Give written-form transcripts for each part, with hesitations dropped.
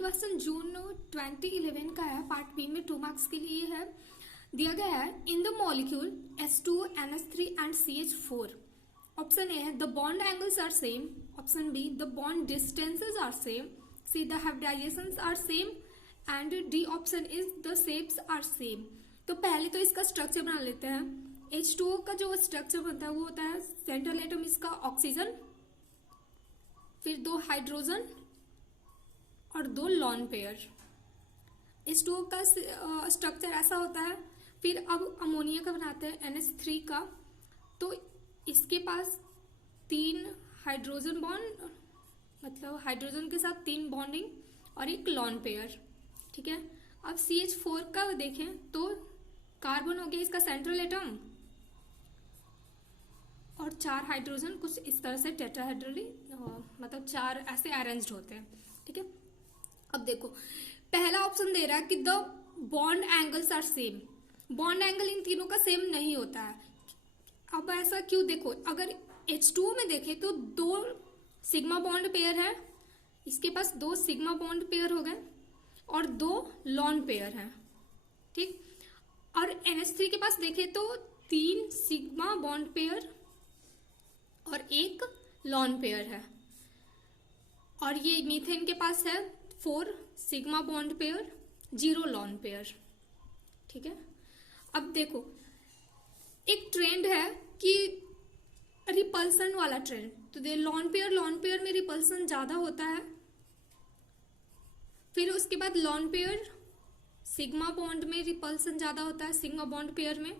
Question जून 2011 का है, part B में 2 मार्क्स के लिए है। दिया गया है in the molecule H2NH3 and CH4। Option A है the bond angles are same, option B the bond distances are same, C the hybridisations are same and D option is the shapes are same. तो पहले तो इसका structure बना लेते हैं। H2O का जो स्ट्रक्चर बनता है वो होता है सेंट्रल एटम इसका ऑक्सीजन, फिर 2 हाइड्रोजन और 2 लॉन पेयर। H2O का स्ट्रक्चर ऐसा होता है। फिर अब अमोनिया का बनाते हैं NH3 का, तो इसके पास 3 हाइड्रोजन बॉन्ड, मतलब हाइड्रोजन के साथ 3 बॉन्डिंग और एक लॉन पेयर। ठीक है। अब CH4 का देखें तो कार्बन हो गया इसका सेंट्रल एटम और 4 हाइड्रोजन, कुछ इस तरह से टेट्राहेड्रली, मतलब 4 ऐसे अरेंज्ड होते हैं। ठीक है। अब देखो पहला ऑप्शन दे रहा है कि the bond angles are same. Bond angle इन तीनों का सेम नहीं होता है। अब ऐसा क्यों? देखो अगर H2O में देखें तो 2 सिग्मा बॉन्ड पेयर है, इसके पास 2 सिग्मा बॉन्ड पेयर हो गए और 2 लॉन पेयर है। ठीक। और NH3 के पास देखें तो 3 सिग्मा बॉन्ड पेयर और 1 लॉन पेयर है। और ये मीथेन के पास है 4 sigma bond pair, 0 lone pair. ठीक है। अब देखो एक ट्रेंड है कि रिपल्सन वाला ट्रेंड, तो दे लॉन पेयर में रिपल्सन ज्यादा होता है। फिर उसके बाद लॉन पेयर सिग्मा बॉन्ड में रिपल्सन ज्यादा होता है, सिग्मा बॉन्ड पेयर में।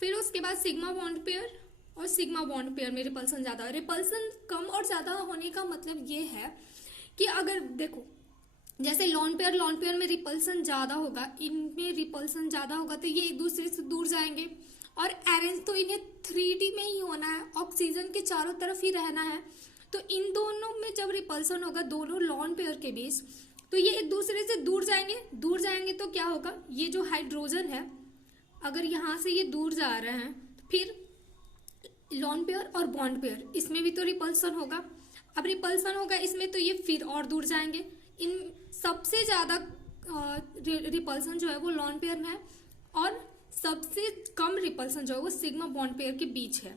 फिर उसके बाद सिग्मा बॉन्ड पेयर और सिग्मा बॉन्ड पेयर में रिपल्सन ज्यादा। रिपल्सन कम और ज्यादा होने का मतलब ये है कि अगर देखो जैसे लॉन पेयर में रिपल्सन ज्यादा होगा, इनमें रिपल्सन ज्यादा होगा तो ये एक दूसरे से दूर जाएंगे। और अरेंज तो इन्हें 3D में ही होना है, ऑक्सीजन के चारों तरफ ही रहना है। तो इन दोनों में जब रिपल्सन होगा दोनों लॉन पेयर के बीच, तो ये एक दूसरे से दूर जाएंगे तो क्या होगा, ये जो हाइड्रोजन है अगर यहाँ से ये दूर जा रहे हैं फिर लॉन पेयर और बॉन्ड पेयर इसमें भी तो रिपल्सन होगा। अब रिपल्सन होगा इसमें तो ये फिर और दूर जाएंगे। इन सबसे ज्यादा रिपल्सन जो है वो लॉन पेयर में है और सबसे कम रिपल्सन जो है वो सिग्मा बॉन्ड पेयर के बीच है।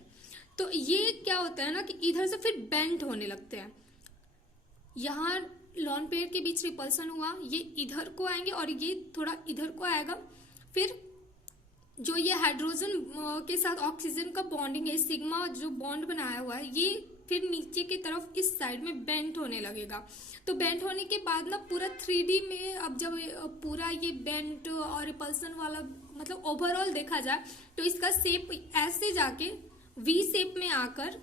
तो ये क्या होता है ना कि इधर से फिर बेंड होने लगते हैं। यहाँ लॉन पेयर के बीच रिपल्सन हुआ, ये इधर को आएंगे और ये थोड़ा इधर को आएगा। फिर जो ये हाइड्रोजन के साथ ऑक्सीजन का बॉन्डिंग है, सिग्मा जो बॉन्ड बनाया हुआ है, ये फिर नीचे की तरफ इस साइड में बेंड होने लगेगा। तो बेंड होने के बाद ना पूरा 3D में अब जब पूरा ये बेंड और रिपल्सन वाला मतलब ओवरऑल देखा जाए तो इसका शेप ऐसे जाके वी शेप में आकर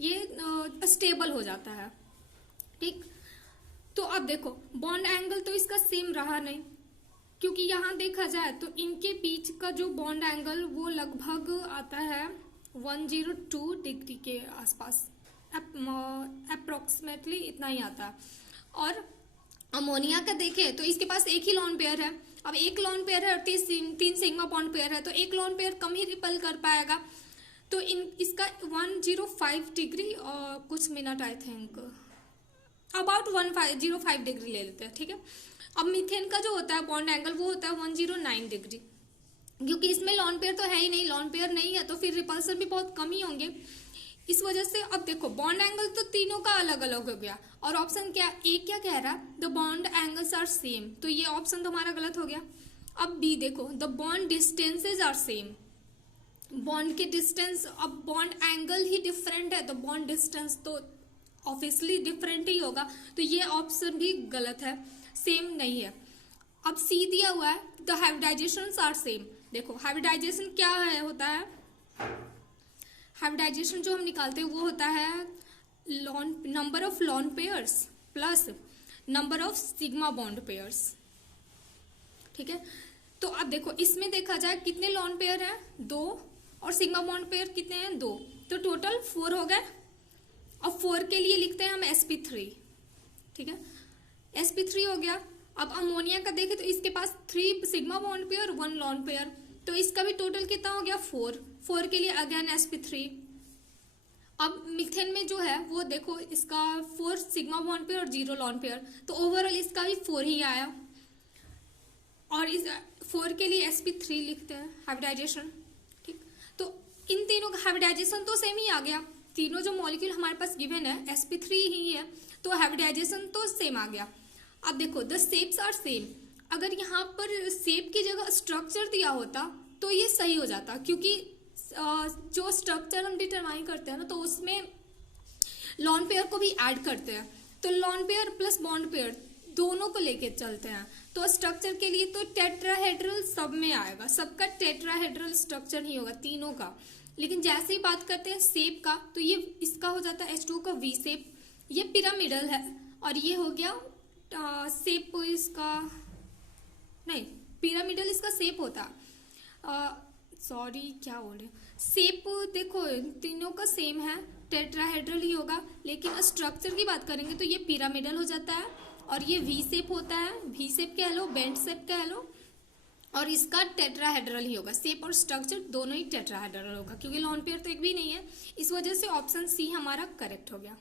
ये स्टेबल हो जाता है। ठीक। तो अब देखो बॉन्ड एंगल तो इसका सेम रहा नहीं, क्योंकि यहाँ देखा जाए तो इनके बीच का जो बॉन्ड एंगल वो लगभग आता है 102 डिग्री के आसपास, अप्रोक्सीमेटली इतना ही आता है। और अमोनिया का देखें तो इसके पास एक ही लॉन पेयर है। अब एक लॉन पेयर है और 3 सिग्मा बॉन्ड पेयर है, तो एक लॉन पेयर कम ही रिपल कर पाएगा। तो इसका 105 डिग्री और कुछ minute, I think about 105 degree ले लेते हैं। ठीक है। अब मीथेन का जो होता है बॉन्ड एंगल वो होता है 109 डिग्री, क्योंकि इसमें लॉन पेयर तो है ही नहीं, लॉन पेयर नहीं है तो फिर रिपल्सन भी बहुत कम ही होंगे। इस वजह से अब देखो बॉन्ड एंगल तो तीनों का अलग अलग हो गया। और ऑप्शन क्या, ए क्या कह रहा है, the bond angles are same, तो ये ऑप्शन तो हमारा गलत हो गया। अब बी देखो the bond distances are same, bond के डिस्टेंस, अब बॉन्ड एंगल ही डिफरेंट है तो बॉन्ड डिस्टेंस तो ऑब्वियसली डिफरेंट ही होगा, तो ये ऑप्शन भी गलत है, सेम नहीं है। अब सी दिया हुआ है द हाइब्रिडाइजेशंस आर सेम। देखो हाइब्रिडाइजेशन क्या है, होता है हाइब्रिडाइजेशन जो हम निकालते हैं वो होता है number of lawn pairs plus number of sigma bond pairs. ठीक है। तो अब देखो इसमें देखा जाए कितने लॉन पेयर हैं, 2, और सिग्मा बॉन्ड पेयर कितने हैं, 2, तो टोटल 4 हो गए। अब 4 के लिए लिखते हैं हम sp3। ठीक है। sp3 हो गया। अब अमोनिया का देखें तो इसके पास 3 sigma bond pair 1 lone pair, तो इसका भी टोटल कितना हो गया 4 के लिए अगेन sp3। अब मीथेन में जो है वो देखो, इसका 4 सिग्मा बॉन्ड पेयर और 0 लॉन पेयर, तो ओवरऑल इसका भी 4 ही आया। और इस 4 के लिए sp3 लिखते हैं हाइब्रिडाइजेशन, ठीक। तो इन तीनों का हाइब्रिडाइजेशन तो सेम ही आ गया, तीनों जो मॉलिक्यूल हमारे पास गिवन है sp3 ही है, तो हाइब्रिडाइजेशन तो सेम आ गया। अब देखो द शेप्स आर सेम, अगर यहाँ पर शेप की जगह स्ट्रक्चर दिया होता तो ये सही हो जाता, क्योंकि जो स्ट्रक्चर हम डिटरमाइन करते हैं ना, तो उसमें लॉन पेयर को भी ऐड करते हैं, तो lone pair plus bond pair दोनों को लेके चलते हैं। तो स्ट्रक्चर के लिए तो टेट्राहेड्रल सब में आएगा, सबका टेट्राहेड्रल स्ट्रक्चर ही होगा तीनों का। लेकिन जैसे ही बात करते हैं शेप का, तो ये इसका हो जाता है H2 का V शेप, ये पिरामिडल है, और ये हो गया शेप इसका, नहीं पिरामिडल इसका शेप होता, सॉरी क्या बोल रहे, शेप देखो तीनों का सेम है, टेट्राहेड्रल ही होगा। लेकिन स्ट्रक्चर की बात करेंगे तो ये पिरामिडल हो जाता है, और ये वी शेप होता है, वी शेप कह लो, बेंट शेप कह लो, और इसका टेट्राहेड्रल ही होगा। शेप और स्ट्रक्चर दोनों ही टेट्राहेड्रल होगा, क्योंकि लॉन पेयर तो एक भी नहीं है। इस वजह से ऑप्शन सी हमारा करेक्ट हो गया।